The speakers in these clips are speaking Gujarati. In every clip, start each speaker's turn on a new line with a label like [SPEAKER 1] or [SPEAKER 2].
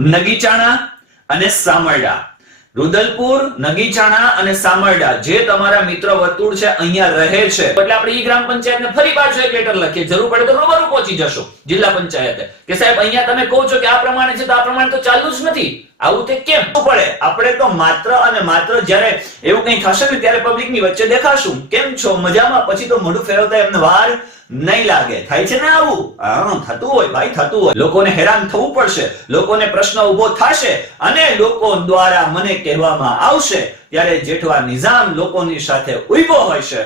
[SPEAKER 1] નગીચાણા અને સામરડા. રુદલપુર, નગીચાણા અને સામરડા જે તમારા મિત્ર વર્તુળ છે, અહીંયા રહે છે. એટલે આપણે ઈ ગ્રામ પંચાયતને ફરી પાછો એક લેટર લખીએ. જરૂર પડે તો રૂબરૂ પહોંચી જશો જિલ્લા પંચાયતે. કે સાહેબ, અહીંયા તમે કહો છો કે આ પ્રમાણે છે, તો આ પ્રમાણે તો ચાલુ જ નથી. આવું તે કેમ? પડે? આપણે તો માત્ર અને માત્ર જ્યારે એવું કંઈ થશે ને ત્યારે પબ્લિકની વચ્ચે દેખાશું. કેમ છો? મજામાં? પછી તો મોઢું ફેરવતા એમને વાર નહીં લાગે. થાય છે ને આવું? થતું હોય ભાઈ, થતું હોય. લોકોને હેરાન થવું પડશે. લોકોને પ્રશ્ન ઊભો થશે અને લોકો દ્વારા મને કહેવામાં આવશે ત્યારે જેઠવા નિઝામ લોકોની સાથે ઊભો હોય છે.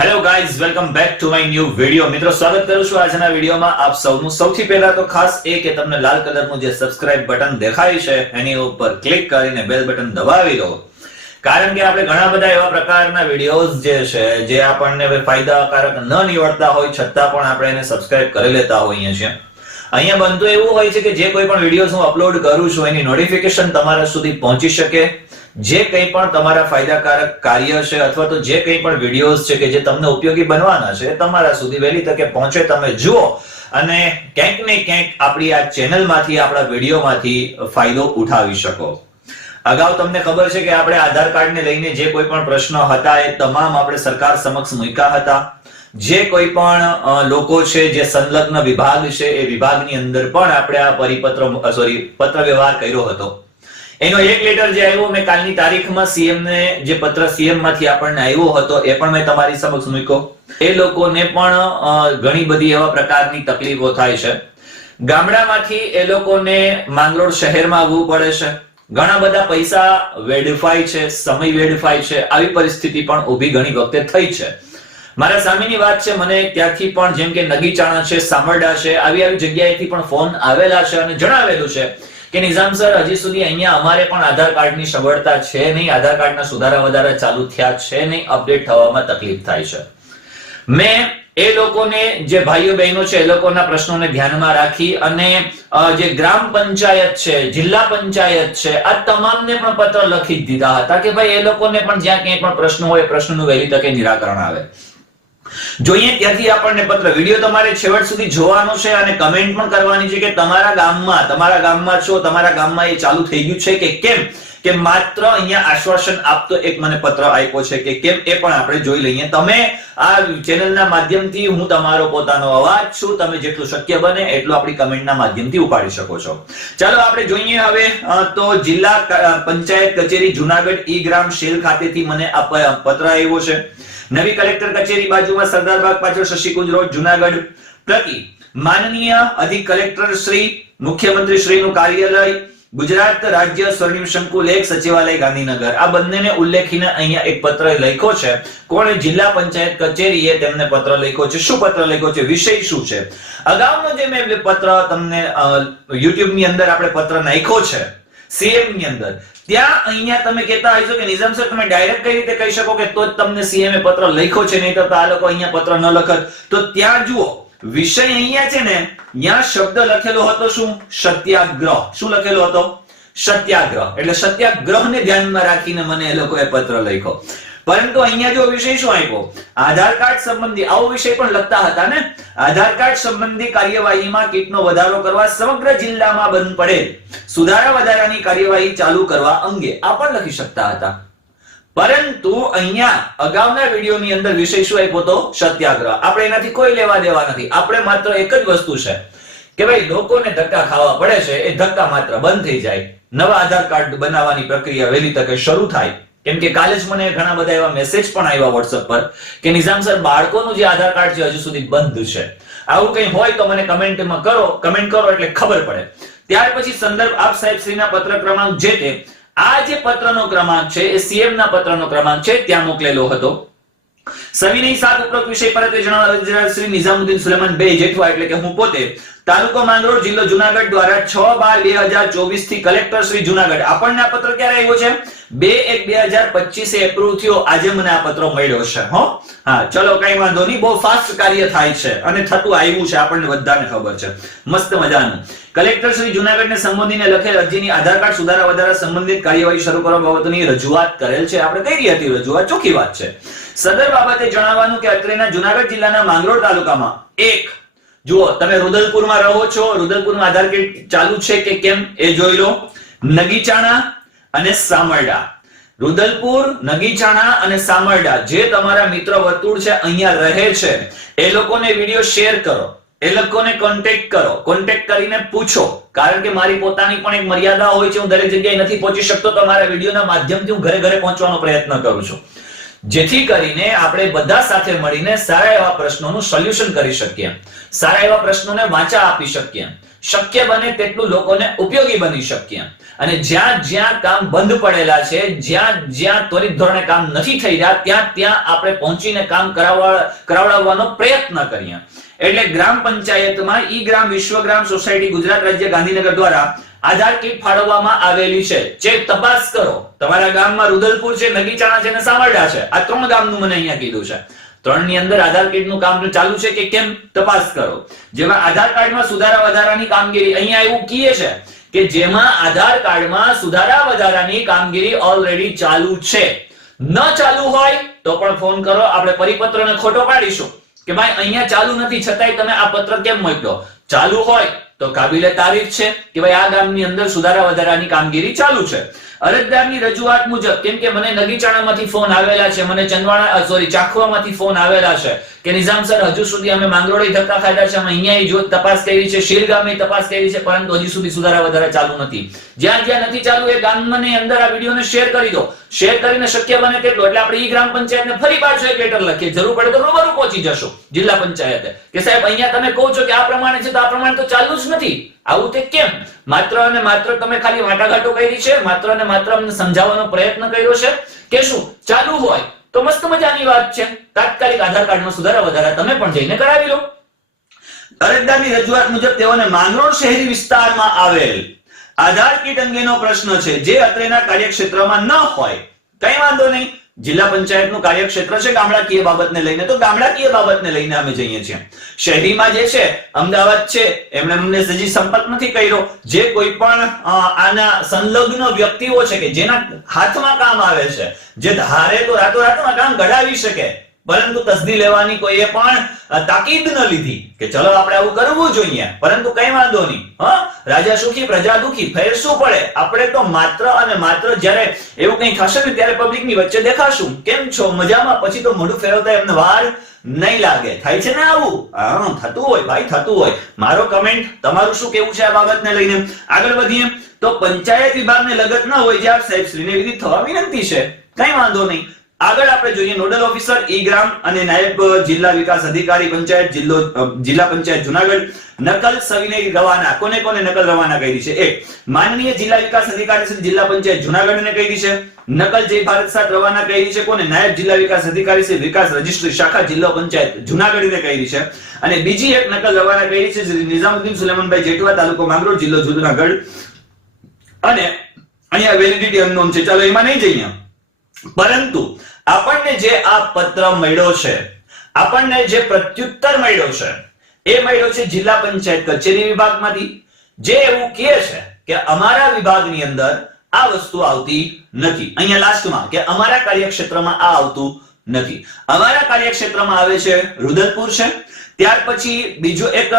[SPEAKER 1] Hello guys welcome back to my new video મિત્રો, સ્વાગત કરું છું આજના વિડિયોમાં. આપ સૌનું સૌથી પહેલા તો ખાસ એ કે તમને લાલ કલરનું જે સબસ્ક્રાઇબ બટન દેખાય છે, એની ઉપર ક્લિક કરીને બેલ બટન દબાવી દો. કારણ કે આપણે ઘણા બધા એવા પ્રકારના વિડીયોઝ જે છે, જે આપણને ફાયદાકારક ન નીવડતા હોય, છતાં પણ આપણે એને સબસ્ક્રાઇબ કરી લેતા હોઈએ છીએ. અહીંયા બનતું એવું હોય છે કે જે કોઈ પણ વિડીયોઝ હું અપલોડ કરું છું, એની નોટિફિકેશન તમારા સુધી પહોંચી શકે. જે કંઈ પણ તમારા ફાયદાકારક કાર્ય છે અથવા તો જે કંઈ પણ વિડીયોઝ છે કે જે તમને ઉપયોગી બનવાના છે તમારા સુધી વહેલી તકે પહોંચે. તમે જુઓ અને ક્યાંક ને ક્યાંક આપણી આ ચેનલમાંથી આપણા વિડીયોમાંથી ફાયદો ઉઠાવી શકો. અગાઉ તમને ખબર છે કે આપણે આધાર કાર્ડને લઈને જે કોઈ પણ પ્રશ્નો હતા એ તમામ આપણે સરકાર સમક્ષ મૂક્યા હતા. જે કોઈ પણ લોકો છે, જે સંલગ્ન વિભાગ છે, એ વિભાગની અંદર પણ આપણે આ પરિપત્ર સોરી પત્ર વ્યવહાર કર્યો હતો. એનો એક લેટર જે આવ્યો મેં કાલની તારીખમાં સીએમ ને જે પત્ર સીએમમાંથી આપણને આવ્યો હતો, એ પણ મેં તમારી સમક્ષ મૂક્યો. એ લોકોને પણ ઘણી બધી એવા પ્રકારની તકલીફો થાય છે. ગામડામાંથી એ લોકોને માંગરોળ શહેરમાં આવવું પડે છે. ઘણા બધા પૈસા વેડફાય છે, સમય વેડફાય છે, આવી પરિસ્થિતિ પણ ઊભી ઘણી વખતે થઈ છે. મારા સામેની વાત છે, મને ત્યાંથી પણ જેમ કે નગીચાણા છે, સામરડા છે, આવી આવી જગ્યાએથી પણ ફોન આવેલા છે અને જણાવેલું છે કે નિઝામ સર, હજી સુધી અહીંયા અમારે પણ આધાર કાર્ડની સગવડતા છે નહીં, આધાર કાર્ડના સુધારા વધારા ચાલુ થયા છે નહીં, અપડેટ થવામાં તકલીફ થાય છે. મેં એ લોકોને જે ભાઈઓ બહેનો છે, એ લોકોના પ્રશ્નોને ધ્યાનમાં રાખી અને જે ગ્રામ પંચાયત છે, જિલ્લા પંચાયત છે, આ તમામને પણ પત્ર લખી દીધા હતા કે ભાઈ એ લોકોને પણ જ્યાં ક્યાંય પણ પ્રશ્નો હોય પ્રશ્નનું વહેલી તકે નિરાકરણ આવે. જોઈએ ત્યાંથી આપણને પત્ર, વીડિયો તમારે છેવટ સુધી જોવાનો છે અને કમેન્ટ પણ કરવાની છે કે તમારા ગામમાં તમારા ગામમાં છો, તમારા ગામમાં એ ચાલુ થઈ ગયું છે કે કેમ? કે માત્ર અહીંયા આશ્વાસન આપતો એક મને પત્ર આપ્યો છે કે કેમ એ પણ આપણે જોઈ લઈએ. તમે આ ચેનલના માધ્યમથી હું તમારો પોતાનો અવાજ છું, તમે જેટલું શક્ય બને એટલું આપણી કમેન્ટના માધ્યમથી ઉપાડી શકો છો. ચાલો આપણે જોઈએ હવે તો જિલ્લા પંચાયત કચેરી જુનાગઢ ઈ ગ્રામ શેલ ખાતેથી મને આ પત્ર આવ્યો છે. નવી કલેક્ટર કચેરી બાજુમાં સરદારબાગ પાછળ શશિકુંજ રોડ, જુનાગઢ. પ્રતિ માનનીય અધિક કલેક્ટર શ્રી, મુખ્યમંત્રી શ્રીનું કાર્યાલય ગુજરાત રાજ્ય સ્વર્ણિમ શંકુલ એક સચિવાલય ગાંધીનગર. આ બંનેને ઉલ્લેખીને અહીંયા એક પત્ર લખ્યો છે. કોણે જિલ્લા પંચાયત કચેરીએ તેમને પત્ર લખ્યો છે? શું પત્ર લખ્યો છે? વિષય શું છે? અગાઉનો જે મેં પત્ર તમને યુટ્યુબની અંદર આપણે પત્ર નાખ્યો છે સીએમની અંદર. ત્યાં અહીંયા તમે કહેતા હશો કે નિઝામ સર, તમે ડાયરેક્ટ કઈ રીતે કહી શકો કે તો જ તમને સીએમ પત્ર લખ્યો છે? નહીં તો આ લોકો અહીંયા પત્ર ન લખત. તો ત્યાં જુઓ વિષય અહીંયા છે ને, ત્યાં શબ્દ લખેલો હતો શું? સત્યાગ્રહ. શું લખેલો હતો? સત્યાગ્રહ. એટલે સત્યાગ્રહને ધ્યાનમાં રાખીને મને એ લોકોએ પત્ર લખ્યો. પરંતુ અહીંયા જો વિષય શું આપ્યો? આધાર કાર્ડ સંબંધી, આવો વિષય પણ લખતા હતા ને? આધાર કાર્ડ સંબંધી કાર્યવાહીમાં કીટનો વધારો કરવા સમગ્ર જિલ્લામાં બંધ પડે. સુધારા વધારાની કાર્યવાહી ચાલુ કરવા અંગે આ પણ લખી શકતા હતા. પરંતુ અહીંયા અગાઉના વિડીયોની અંદર વિષય શું આપ્યો હતો સત્યાગ્રહ. આપણે એનાથી કોઈ લેવા દેવા નથી. આપણે માત્ર એક જ વસ્તુ છે કે ભાઈ લોકોને ધક્કા ખાવા પડે છે, એ ધક્કા માત્ર બંધ થઈ જાય. નવા આધાર કાર્ડ બનાવવાની પ્રક્રિયા વહેલી તકે શરૂ થાય. કેમ કે કાલે જ મને ઘણા બધા એવા મેસેજ પણ આવ્યા વોટ્સઅપ પર કે નિઝામ સર, બાળકોનું જે આધાર કાર્ડ છે હજુ સુધી બંધ છે. આવું કંઈ હોય તો મને કમેન્ટમાં કરો. કમેન્ટ કરો એટલે ખબર પડે. ત્યાર પછી સંદર્ભ આપ સાહેબ શ્રીના પત્ર ક્રમાંક જે તે આ જે પત્રનો ક્રમાંક છે, એ સીએમ ના પત્રનો ક્રમાંક છે, ત્યાં મોકલેલો હતો. સવિનય સાત ઉપરોક્ત વિષય પર તે જણાવેલ ગુજરાત શ્રી નિઝામુદ્દીન સુલેમાન બે જેઠવા, એટલે કે હું પોતે. તાલુકો માંગરોળ જિલ્લો જુનાગઢ દ્વારા છ બાર બે હજાર ચોવીસથી કલેક્ટર શ્રી જુનાગઢ. આપણને આ પત્ર ક્યારે આવ્યો છે? બે એક બે હજાર પચીસે એપ્રુવ થયો. આજે મને આ પત્ર મળ્યો છે, હો? હા, ચલો, કઈ વાંધો નહીં. બહુ ફાસ્ટ કાર્ય થાય છે અને થતું આવ્યું છે, આપણને બધાને ખબર છે. મસ્ત મજાનું. કલેક્ટર શ્રી જુનાગઢને સંબોધીને લખેલ અરજીની આધાર કાર્ડ સુધારા વધારા સંબંધિત કાર્યવાહી શરૂ કરવા બાબતની રજૂઆત કરેલ છે. આપણે કરી હતી રજૂઆત? ચોખ્ખી વાત છે. સદર બાબતે જણાવવાનું કે અત્રેના જુનાગઢ જિલ્લાના માંગરોળ તાલુકામાં એક જુઓ, તમે રુદલપુરમાં રહો છો, રુદલપુરમાં આધાર કાર્ડ ચાલુ છે કે કેમ એ જોઈ લો. નગીચાણા અને સામરડા. રુદલપુર, નગીચાણા અને સામરડા જે તમારા મિત્ર વર્તુળ છે, અહીંયા રહે છે, એ લોકોને વીડિયો શેર કરો. એ લોકોને કોન્ટેક્ટ કરો. કોન્ટેક્ટ કરીને પૂછો. કારણ કે મારી પોતાની પણ એક મર્યાદા હોય છે, હું દરેક જગ્યાએ નથી પહોંચી શકતો, તો મારા વિડીયોના માધ્યમથી હું ઘરે ઘરે પહોંચવાનો પ્રયત્ન કરું છું. જેથી કરીને આપણે બધા સાથે મળીને સારા એવા પ્રશ્નોનું સોલ્યુશન કરી શકીએ. સારા એવા પ્રશ્નોને વાંચા આપી શકીએ. શક્ય બને તેટલું લોકોને ઉપયોગી બની શકીએ. અને જ્યાં જ્યાં કામ બંધ પડેલા છે, જ્યાં જ્યાં ત્વરિત ધોરણે કામ નથી થઈ રહ્યા, ત્યાં ત્યાં આપણે પહોંચીને કામ કરાવવા કરાવડાવવાનો પ્રયત્ન કરીએ. એટલે ગ્રામ પંચાયતમાં ઈ ગ્રામ વિશ્વગ્રામ સોસાયટી ગુજરાત રાજ્ય ગાંધીનગર દ્વારા આધાર કીટ ફાળવવામાં આવેલી છે. જે તપાસ કરો. તમારા ગામમાં રુદલપુર છે, નગીચાણા છે અને સાવરડા છે. આ ત્રણ ગામનું મને અહીંયા કીધું છે. ત્રણની અંદર આધાર કાર્ડનું કામ ચાલુ છે કે કેમ, તપાસ કરો. જેમાં આધાર કાર્ડમાં સુધારા વધારાની કામગીરી અહીંયા એવું કીએ છે કે જેમાં આધાર કાર્ડમાં સુધારા વધારાની કામગીરી ઓલરેડી ચાલુ છે. ન ચાલુ હોય તો પણ ફોન કરો. આપણે પરિપત્રને ખોટો પાડીશું કે ભાઈ અહીંયા ચાલુ નથી, છતાંય તમે આ પત્ર કેમ મોકલો? ચાલુ હોય તો કાબિલે તારીફ છે કે ભાઈ આ ગામની અંદર સુધારા વધારાની કામગીરી ચાલુ છે. અરજદારની રજૂઆત મુજબ, કેમ કે મને નગીચાણામાંથી ફોન આવેલા છે, મને ચંદવાણા સોરી ચાખવામાંથી ફોન આવેલા છે. કે નિઝામ સર, હજુ સુધી અમે માંગરોળી ધક્કા ખાધા છે, અમે અહીંયા જો તપાસ કરી છે શીર ગામે તપાસ કરી છે, પરંતુ હજી સુધી સુધારા વધારા ચાલુ નથી. જ્યાં જ્યાં નથી ચાલુ એ ગામની અંદર આ વિડીયોને શેર કરી દો. શેર કરીને શક્ય બને તેટલું. એટલે આપણે ઈ ગ્રામ પંચાયતને ફરી પાછો એક લેટર લખીએ. જરૂર પડે તો રૂબરૂ પહોંચી જશો, જિલ્લા પંચાયતે. કે સાહેબ, અહીંયા તમે કહો છો કે આ પ્રમાણે છે, તો આ પ્રમાણે તો ચાલુ જ નથી. આવું તે કેમ? માત્ર અને માત્ર તમે ખાલી વાટાઘાટો કરી છે, માત્ર અને માત્ર અમને સમજાવવાનો પ્રયત્ન કર્યો છે. કે શું? ચાલુ હોય. તો મસ્ત મજાની વાત છે. તાત્કાલિક આધાર કાર્ડમાં સુધારા વધારા તમે પણ જઈને કરાવી લો. અરજદારની રજૂઆત મુજબ તેઓને માંગરોળ શહેરી વિસ્તારમાં આવેલ આધાર કીટ અંગેનો પ્રશ્ન છે. જે અત્રેના કાર્યક્ષેત્રમાં ન હોય. કઈ વાંધો નહીં. જિલ્લા પંચાયતનું કાર્યક્ષેત્ર છે ગામડાકીય બાબતને લઈને. તો ગામડાકીય બાબતને લઈને અમે જઈએ છીએ. શહેરીમાં જે છે, અમદાવાદ છે, એમણે અમને હજી સંપર્ક નથી કર્યો. જે કોઈ પણ આના સંલગ્ન વ્યક્તિઓ છે કે જેના હાથમાં કામ આવે છે, જે ધારે તો રાતોરાતમાં કામ ઘડાવી શકે પરંતુ તસદી લેવાની કોઈએ પણ તાકીદ ન લીધી કે ચલો આપણે આવું કરવું જોઈએ. પરંતુ કઈ વાંધો નહીં. હા? રાજા સુખી, પ્રજા દુખી ફેર શું પડે. આપણે તો માત્ર અને માત્ર જ્યારે એવું કંઈ થશે ને ત્યારે પબ્લિકની વચ્ચે દેખાશું. કેમ છો? મજામાં? પછી તો મોઢું ફેરવતા એમને વાર નહીં લાગે. થાય છે ને આવું? હા થતું હોય, ભાઈ, થતું હોય. મારો કમેન્ટ તમારું શું કેવું છે આ બાબતને લઈને? આગળ વધીએ. તો પંચાયત વિભાગને લગત ન હોય જ્યાં સાહેબ શ્રીને વિધિ થવા વિનંતી છે. કઈ વાંધો નહીં. આગળ આપણે જોઈએ નોડલ ઓફિસર ઈ ગ્રામ અને નાયબ જિલ્લા વિકાસ અધિકારી પંચાયત જિલ્લો જિલ્લા પંચાયત જુનાગઢ. નકલ સવિનય રવાના, કોને કોને નકલ રવાના કરી છે? એક માનનીય જિલ્લા વિકાસ અધિકારી શ્રી જિલ્લા પંચાયત જુનાગઢને કહી છે. નકલ જય ભારત સાથ રવાના કરી છે કોને? નાયબ જિલ્લા વિકાસ અધિકારી શ્રી વિકાસ રજિસ્ટ્રી શાખા જિલ્લો પંચાયત જુનાગઢને કહી છે. અને બીજી એક નકલ રવાના કરી છે શ્રી નિઝામુદ્દીન સુલેમાનભાઈ જેઠવા, તાલુકો માંગરોળ જિલ્લો જુનાગઢ. અને અહીંયા વેલિડિટી અનનોન છે. ચાલો એમાં નહીં જઈએ. પરંતુ આપણને જે આ પત્ર મળ્યો છે, આપણને જે પ્રત્યુત્તર મળ્યો છે, એ મળ્યો છે જિલ્લા પંચાયત કચેરી વિભાગમાંથી. જે એવું કહે છે કે અમારા વિભાગની અંદર આ વસ્તુ આવતી નથી. અહીંયા લાસ્ટમાં કે અમારા કાર્યક્ષેત્રમાં આ આવતું નથી. અમારા કાર્યક્ષેત્રમાં આવે છે રુદલપુર છે, ત્યાર પછી બીજું એક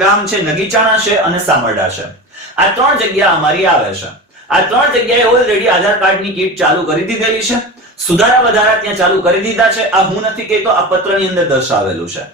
[SPEAKER 1] ગામ છે નગીચાણા છે અને સામરડા છે. આ ત્રણ જગ્યા અમારી આવે છે. આ ત્રણ જગ્યાએ ઓલરેડી આધાર કાર્ડની કીટ ચાલુ કરી દીધેલી છે. સુધારા વધારા ત્યાં ચાલુ કરી દીધા છે. આ હું નથી કહેતો, આ પત્રની અંદર દર્શાવેલું છે.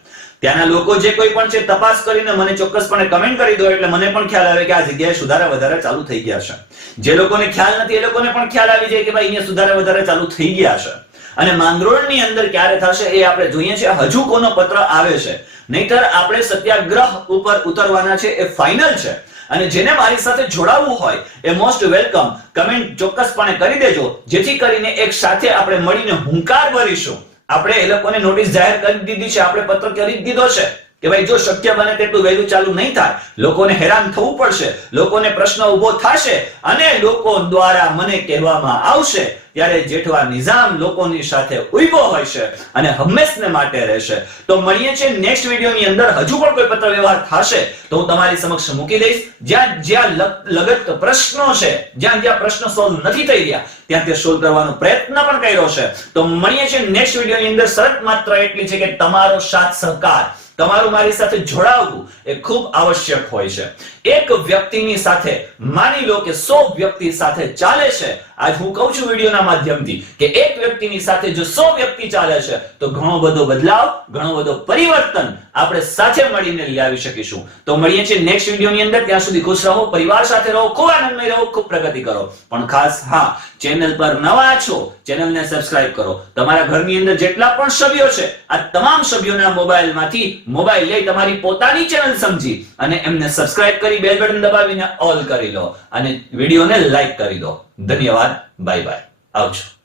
[SPEAKER 1] ત્યાંના લોકો જે કોઈ પણ છે, તપાસ કરીને મને ચોક્કસપણે કમેન્ટ કરી દો, એટલે મને પણ ખ્યાલ આવે કે આ જગ્યાએ સુધારા વધારા ચાલુ થઈ ગયા છે. જે લોકોને ખ્યાલ નથી, એ લોકોને પણ ખ્યાલ આવી જાય કે ભાઈ અહીંયા સુધારા વધારા ચાલુ થઈ ગયા છે. અને માંગરોળની અંદર ક્યારે થશે એ આપણે જોઈએ છે હજુ કોનો પત્ર આવે છે? નહીતર આપણે સત્યાગ્રહ ઉપર ઉતરવાના છે, એ ફાઇનલ છે. અને જેને મારી સાથે જોડાવવું હોય એ મોસ્ટ વેલકમ કમેન્ટ ચોક્કસપણે કરી દેજો, જેથી કરીને એક સાથે આપણે મળીને હુંકાર ભરીશું. આપણે એ લોકોને નોટિસ જાહેર કરી દીધી છે, આપણે પત્ર કરી દીધો છે. કે ભાઈ જો શક્ય બને તેટલું વહેલું ચાલુ નહીં થાય, લોકોને હેરાન થવું પડશે, લોકોને પ્રશ્ન ઊભો થશે અને લોકો દ્વારા મને કહેવામાં આવશે ત્યારે જેઠવા નિઝામ લોકોની સાથે ઊભો હોય છે અને હંમેશને માટે રહેશે. તો મળીએ છીએ નેક્સ્ટ વિડીયોની અંદર. હજુ પણ કોઈ પત્ર વ્યવહાર થશે તો હું તમારી સમક્ષ મૂકી દઈશ. જ્યાં જ્યાં લગત પ્રશ્નો છે, જ્યાં જ્યાં પ્રશ્નો સોલ્વ નથી થઈ રહ્યા, ત્યાં તે સોલ્વ કરવાનો પ્રયત્ન પણ કર્યો છે. તો મળીએ છીએ નેક્સ્ટ વિડીયોની અંદર. શરત માત્ર એટલી છે કે તમારો સાથ સહકાર. તમારું મારી સાથે જોડાવવું એ ખૂબ આવશ્યક હોય છે. એક વ્યક્તિની સાથે માની લો કે સો વ્યક્તિ સાથે ચાલે છે આજ હું કહું છું વિડીયોના માધ્યમથી કે એક વ્યક્તિની સાથે જો સો વ્યક્તિ ચાલે છે, તો ઘણો બધો બદલાવ, ઘણો બધો પરિવર્તન આપણે સાથે મળીને લઈ આવી શકીશું. તો મળીએ છીએ નેક્સ્ટ વિડીયોની અંદર. ત્યાં સુધી ખુશ રહો, પરિવાર સાથે રહો, ખૂબ આનંદમય રહો, ખૂબ પ્રગતિ કરો. પણ ખાસ હા ચેનલ પર નવા છો ચેનલને સબસ્ક્રાઇબ કરો. તમારા ઘરની અંદર જેટલા પણ સભ્યો છે, આ તમામ સભ્યોના મોબાઈલમાંથી મોબાઈલ લઈ તમારી પોતાની ચેનલ સમજી અને એમને સબસ્ક્રાઇબ કરી બેલ બટન દબાવીને ઓલ કરી લો અને વિડીયોને લાઈક કરી દો. ધન્યવાદ. Bye bye. આવજો.